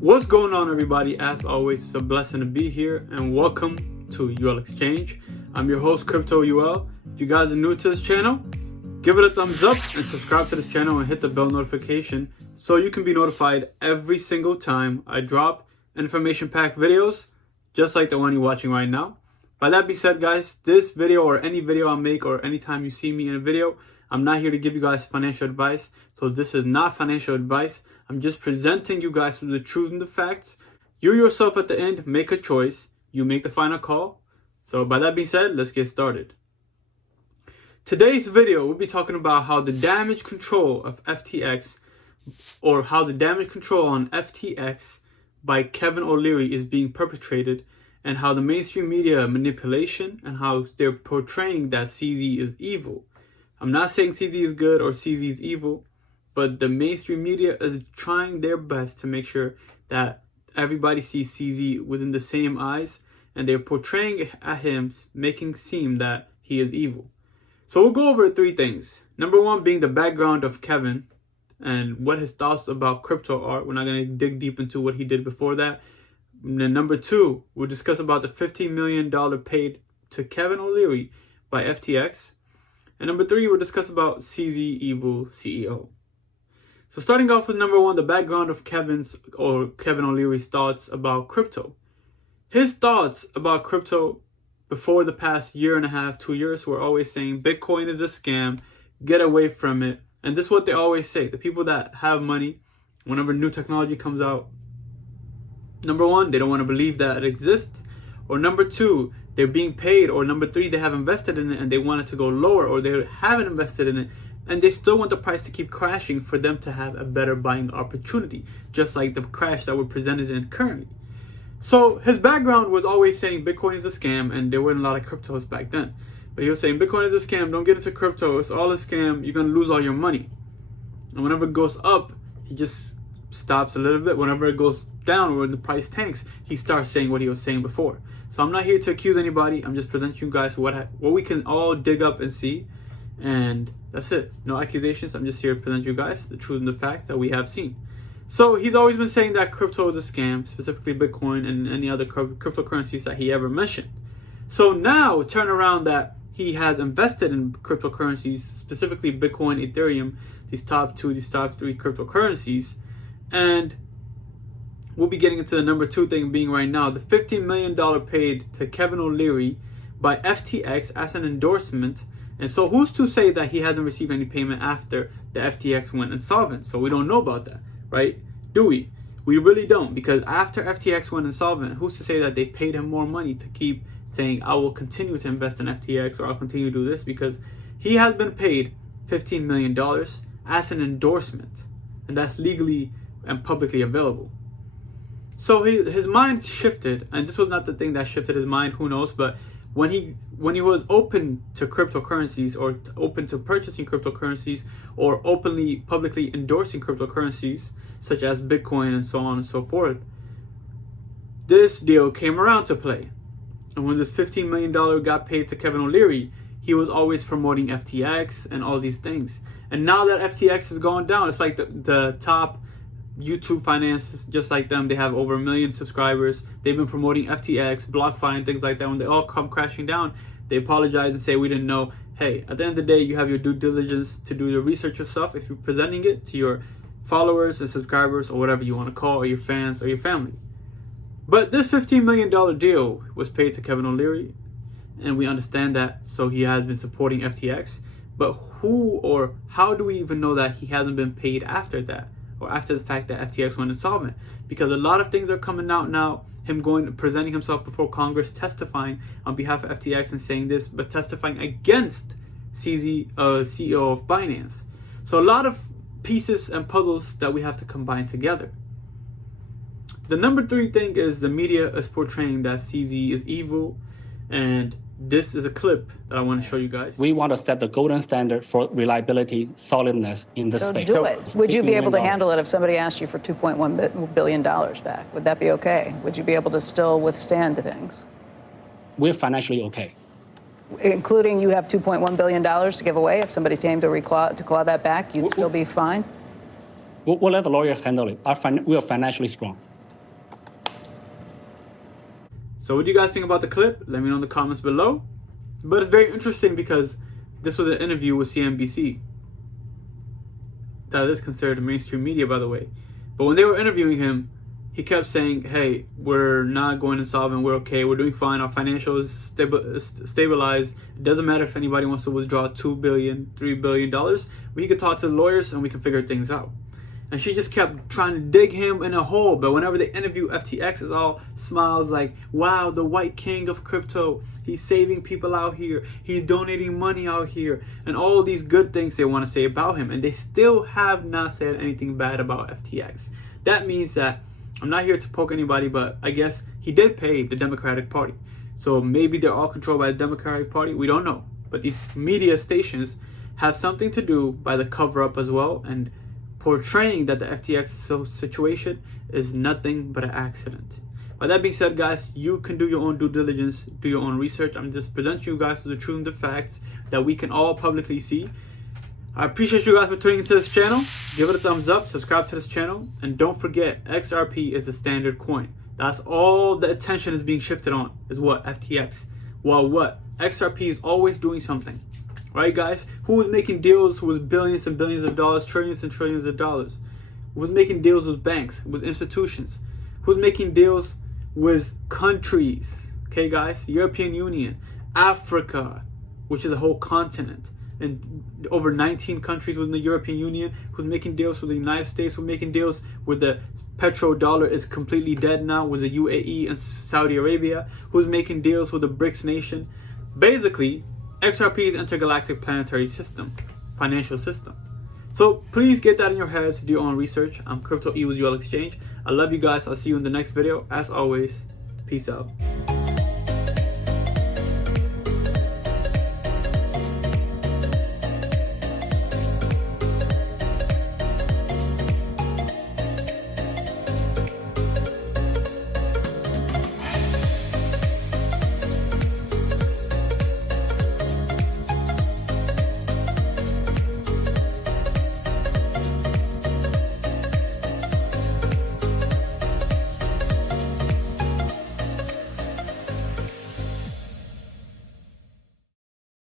What's going on, everybody? As always, it's a blessing to be here, and welcome to UL Exchange. I'm your host, Crypto UL. If you guys are new to this channel, give it a thumbs up and subscribe to this channel and hit the bell notification so you can be notified every single time I drop information-packed videos just like the one you're watching right now. By that being said, guys, this video or any video I make or anytime you see me in a video, I'm not here to give you guys financial advice. So this is not financial advice. I'm just presenting you guys with the truth and the facts. You yourself at the end make a choice. You make the final call. So by that being said, let's get started. Today's video, we'll be talking about how the damage control of FTX, or how the damage control on FTX by Kevin O'Leary is being perpetrated, and how the mainstream media manipulation and how they're portraying that CZ is evil. I'm not saying CZ is good or CZ is evil, but the mainstream media is trying their best to make sure that everybody sees CZ within the same eyes, and they're portraying at him, making seem that he is evil. So we'll go over three things. Number one being the background of Kevin and what his thoughts about crypto are. We're not going to dig deep into what he did before that. And then number two, we'll discuss about the $15 million paid to Kevin O'Leary by FTX. And number three, we'll discuss about CZ Evil CEO. So starting off with number one, the background of Kevin O'Leary's thoughts about crypto. His thoughts about crypto before the past year and a half, 2 years, were always saying Bitcoin is a scam, get away from it. And this is what they always say. The people that have money, whenever new technology comes out, number one, they don't want to believe that it exists. Or number two, they're being paid. Or number three, they have invested in it and they want it to go lower, or they haven't invested in it and they still want the price to keep crashing for them to have a better buying opportunity, just like the crash that we're presented in currently. So his background was always saying Bitcoin is a scam, and there weren't a lot of cryptos back then. But he was saying Bitcoin is a scam, don't get into crypto, it's all a scam, you're going to lose all your money. And whenever it goes up, he just stops a little bit. Whenever it goes down, when the price tanks, he starts saying what he was saying before. So I'm not here to accuse anybody, I'm just presenting you guys what we can all dig up and see. And that's it. No accusations, I'm just here to present you guys the truth and the facts that we have seen. So he's always been saying that crypto is a scam, specifically Bitcoin and any other cryptocurrencies that he ever mentioned. So now turn around that he has invested in cryptocurrencies, specifically Bitcoin, Ethereum, these top three cryptocurrencies. And we'll be getting into the number two thing being right now, the $15 million paid to Kevin O'Leary by FTX as an endorsement. And so who's to say that he hasn't received any payment after the FTX went insolvent? So we don't know about that, right? Do we? We really don't, because after FTX went insolvent, who's to say that they paid him more money to keep saying, I will continue to invest in FTX, or I'll continue to do this? Because he has been paid $15 million as an endorsement, and that's legally and publicly available. So his mind shifted, and this was not the thing that shifted his mind, who knows, but when he was open to cryptocurrencies, or open to purchasing cryptocurrencies, or openly publicly endorsing cryptocurrencies such as Bitcoin and so on and so forth, this deal came around to play. And when this $15 million got paid to Kevin O'Leary, he was always promoting FTX and all these things. And now that FTX has gone down, it's like the top YouTube finance, just like them, they have over 1 million subscribers. They've been promoting FTX, BlockFi, and things like that. When they all come crashing down, they apologize and say, we didn't know. Hey, at the end of the day, you have your due diligence to do your research yourself if you're presenting it to your followers and subscribers, or whatever you want to call, or your fans or your family. But this $15 million deal was paid to Kevin O'Leary, and we understand that, so he has been supporting FTX. But who or how do we even know that he hasn't been paid after that, or after the fact that FTX went insolvent? Because a lot of things are coming out now, him presenting himself before Congress, testifying on behalf of FTX and saying this, but testifying against CZ CEO of Binance. So a lot of pieces and puzzles that we have to combine together. The number three thing is the media is portraying that CZ is evil, and this is a clip that I want to show you guys. We want to set the golden standard for reliability, solidness in this space. So do it. Would you be able to handle it if somebody asked you for $2.1 billion back? Would that be okay? Would you be able to still withstand things? We're financially okay. Including you have $2.1 billion to give away. If somebody came to claw that back, you'd still be fine? We'll let the lawyer handle it. We are financially strong. So what do you guys think about the clip? Let me know in the comments below. But it's very interesting because this was an interview with CNBC. That is considered mainstream media, by the way. But when they were interviewing him, he kept saying, hey, we're not going insolvent, we're okay, we're doing fine, our financials stabilized. It doesn't matter if anybody wants to withdraw $2 billion, $3 billion. We can talk to the lawyers and we can figure things out. And she just kept trying to dig him in a hole. But whenever they interview FTX, it's all smiles like, wow, the white king of crypto. He's saving people out here. He's donating money out here. And all these good things they want to say about him. And they still have not said anything bad about FTX. That means that I'm not here to poke anybody, but I guess he did pay the Democratic Party. So maybe they're all controlled by the Democratic Party. We don't know. But these media stations have something to do by the cover-up as well, and portraying that the FTX situation is nothing but an accident. With that being said, guys, you can do your own due diligence, do your own research. I'm just presenting you guys with the truth and the facts that we can all publicly see. I appreciate you guys for tuning into this channel. Give it a thumbs up, subscribe to this channel, and don't forget, XRP is a standard coin. That's all the attention is being shifted on, is what? FTX. Well, what? XRP is always doing something. Right, guys? Who was making deals with billions and billions of dollars, trillions and trillions of dollars? Who was making deals with banks, with institutions? Who's making deals with countries? Okay, guys? European Union, Africa, which is a whole continent, and over 19 countries within the European Union. Who's making deals with the United States? Who's making deals with the petrodollar is completely dead now, with the UAE and Saudi Arabia? Who's making deals with the BRICS nation? Basically, XRP is intergalactic planetary system, financial system. So please get that in your heads, do your own research. I'm Crypto E with UL Exchange. I love you guys. I'll see you in the next video. As always, peace out.